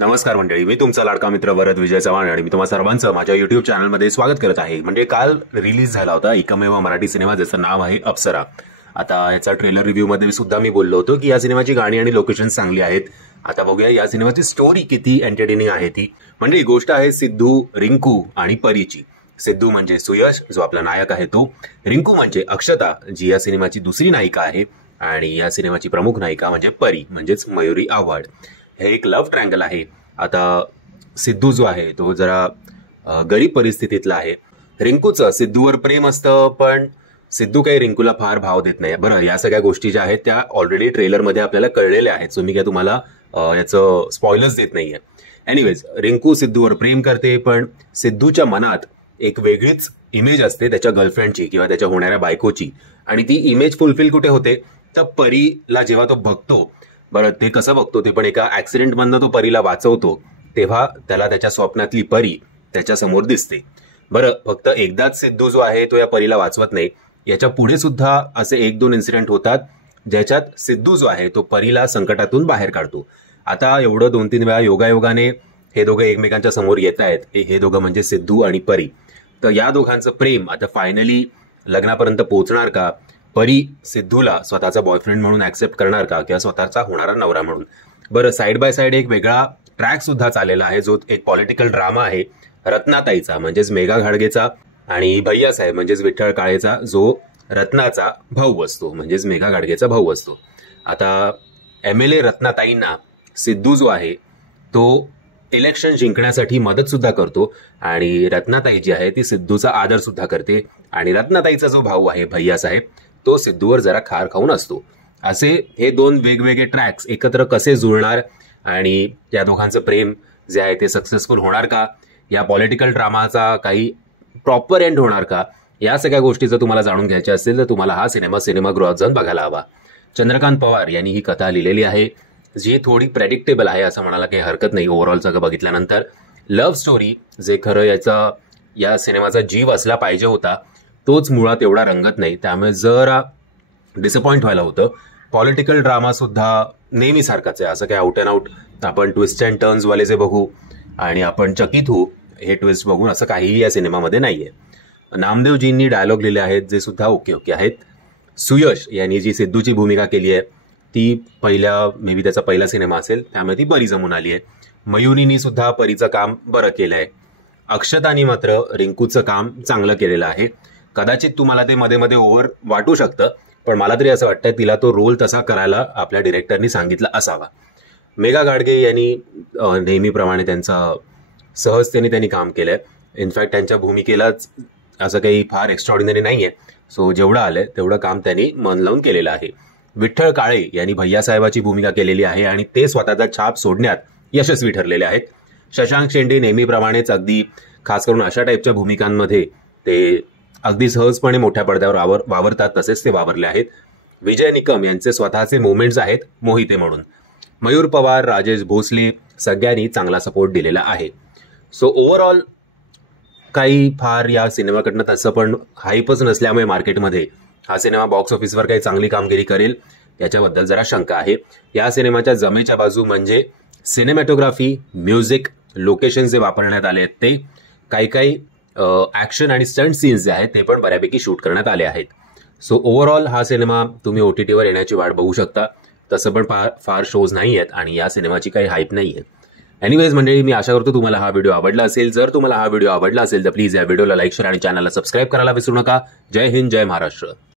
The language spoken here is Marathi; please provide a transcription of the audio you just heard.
नमस्कार मंडळी, मी तुमचा लाडका मित्र वरद विजय चव्हाण आणि मी तुम्हा सर्वांचं माझ्या युट्यूब चॅनलमध्ये स्वागत करत आहे. म्हणजे काल रिलीज झाला होता एकमेव मराठी सिनेमा ज्याचं नाव आहे अप्सरा. आता याचा ट्रेलर रिव्ह्यू मध्ये सुद्धा मी बोललो होतो की या सिनेमाची गाणी आणि लोकेशन चांगली आहेत. आता बघूया या सिनेमाची स्टोरी किती एंटरटेनिंग आहे ती. म्हणजे ही गोष्ट आहे सिद्धू, रिंकू आणि परीची. सिद्धू म्हणजे सुयश जो आपला नायक आहे तो, रिंकू म्हणजे अक्षता जी या सिनेमाची दुसरी नायिका आहे आणि या सिनेमाची प्रमुख नायिका म्हणजे परी म्हणजेच मयुरी आव्हाड. हे एक लव्ह ट्रँगल आहे. आता सिद्धू जो आहे तो जरा गरीब परिस्थितीतला आहे. रिंकूचं सिद्धूवर प्रेम असतं, पण सिद्धू काही रिंकूला फार भाव देत नाही. बरं, या सगळ्या गोष्टी ज्या आहेत त्या ऑलरेडी ट्रेलरमध्ये आपल्याला कळलेल्या आहेत, सो मी काय तुम्हाला याचं स्पॉयलर्स देत नाहीये. एनिवेज, रिंकू सिद्धूवर प्रेम करते, पण सिद्धूच्या मनात एक वेगळीच इमेज असते त्याच्या गर्लफ्रेंडची किंवा त्याच्या होणाऱ्या बायकोची, आणि ती इमेज फुलफिल कुठे होते तर परीला जेव्हा तो बघतो. बरं, ते कसं बघतो ते पण एका ऍक्सिडेंटमधनं तो परीला वाचवतो तेव्हा त्याला त्याच्या स्वप्नातली परी त्याच्या समोर दिसते. बरं, फक्त एकदाच सिद्धू जो आहे तो या परीला वाचवत नाही, याच्या पुढे सुद्धा असे 1-2 इन्सिडेंट होतात ज्याच्यात सिद्धू जो आहे तो परीला संकटातून बाहेर काढतो. आता एवढं 2-3 वेळा योगायोगाने हे दोघं एकमेकांच्या समोर येत आहेत. हे दोघं म्हणजे सिद्धू आणि परी. तर या दोघांचं प्रेम आता फायनली लग्नापर्यंत पोहोचणार का? परी सिद्धूला स्वतःचा बॉयफ्रेंड म्हणून ऍक्सेप्ट करणार का किंवा स्वतःचा होणारा नवरा म्हणून? बरं, साईड बाय साईड एक वेगळा ट्रॅक सुद्धा चाललेला आहे जो एक पॉलिटिकल ड्रामा आहे. रत्नाताईचा म्हणजेच मेघा घाडगेचा आणि भैयासाहेब म्हणजेच विठ्ठल काळेचा जो रत्नाचा भाऊ असतो म्हणजेच मेघा घाडगेचा भाऊ असतो. आता MLA रत्नाताईंना सिद्धू जो आहे तो इलेक्शन जिंकण्यासाठी मदत सुद्धा करतो आणि रत्नाताई जी आहे ती सिद्धूचा आदर सुद्धा करते. आणि रत्नाताईचा जो भाऊ आहे भैयासाहेब तो सिद्धूवर जरा खार खाऊन असतो. असे हे 2 वेगवेगळे ट्रॅक्स एकत्र कसे जुळणार आणि या दोघांचं प्रेम जे आहे ते सक्सेसफुल होणार का? या पॉलिटिकल ड्रामाचा काही प्रॉपर एंड होणार का? या सगळ्या गोष्टी जर तुम्हाला जाणून घ्यायच्या असतील तर तुम्हाला हा सिनेमागृहात जाऊन बघायला हवा. चंद्रकांत पवार यांनी ही कथा लिहिलेली आहे जी थोडी प्रेडिक्टेबल आहे असं म्हणायला काही हरकत नाही. ओव्हरऑल सगळं बघितल्यानंतर लव्ह स्टोरी जे खरं या सिनेमाचा जीव असला पाहिजे होता तोच मुळात एवढा रंगत नाही, त्यामुळे जरा डिसअपॉइंट व्हायला होतं. पॉलिटिकल ड्रामा सुद्धा नेहमी सारखाच आहे. असं काय आउट अँड आउट आपण ट्विस्ट अँड टर्न्स वाले जे बघू आणि आपण चकित होऊ हे ट्विस्ट बघून असं काहीही या सिनेमामध्ये नाहीये. नामदेवजींनी डायलॉग लिहिले आहेत जे सुद्धा ओके आहेत. सुयश यांनी जी सिद्धूची भूमिका केली आहे ती मे बी त्याचा पहिला सिनेमा असेल त्यामुळे ती बरी जमून आली आहे. मयुरीनी सुद्धा परीचं काम बरं केलंय. अक्षतानी मात्र रिंकूचं काम चांगलं केलेलं आहे. कदाचित तुम्हाला ते मध्ये मध्ये ओव्हर वाटू शकतं, पण मला तरी असं वाटतं तिला तो रोल तसा करायला आपल्या डिरेक्टरनी सांगितलं असावा. मेघा घाडगे यांनी नेहमीप्रमाणे सहजतेने त्यांनी काम केलंय. इनफॅक्ट त्यांच्या भूमिकेलाच असं काही फार एक्स्ट्रॉर्डिनरी नाहीये, सो जेवढं आलंय तेवढं काम त्यांनी मन लावून केलेलं आहे. विठ्ठल काळे यांनी भैयासाहेबाची भूमिका केलेली आहे आणि ते स्वतःचा छाप सोडण्यात यशस्वी ठरलेले आहेत. शशांक शेंडे नेहमीप्रमाणेच अगदी खास करून अशा टाईपच्या भूमिकांमध्ये ते अगदी सहजपणे मोठ्या पडद्यावर वावरतात, तसेच ते वावरले आहेत. विजय निकम यांचे स्वतःचे मोमेंट्स आहेत मोहिते म्हणून. मयूर पवार, राजेश भोसले सगळ्यांनी चांगला सपोर्ट दिलेला आहे. सो ओव्हरऑल काही फार या सिनेमाकडनं तसं पण हाईपच नसल्यामुळे मार्केटमध्ये हा सिनेमा बॉक्स ऑफिसवर काही चांगली कामगिरी करेल याच्याबद्दल जरा शंका आहे. या सिनेमाच्या जमेच्या बाजू म्हणजे सिनेमॅटोग्राफी, म्युझिक, लोकेशन जे वापरण्यात आले आहेत ते, काही ऍक्शन आणि स्टंट सीन्स जे आहेत ते पण बऱ्यापैकी शूट करण्यात आले आहेत. सो ओव्हरऑल हा सिनेमा तुम्ही OTTवर येण्याची वाट बघू शकता. तसं पण फार शोज नाही आहेत आणि या सिनेमाची काही हाईप नाही आहे. एनिवेज मंडळी, मी आशा करतो तुम्हाला हा व्हिडिओ आवडला असेल. जर तुम्हाला हा व्हिडिओ आवडला असेल तर प्लीज या व्हिडिओला लाईक, शेअर आणि चॅनलला सबस्क्राईब करायला विसरू नका. जय हिंद, जय महाराष्ट्र.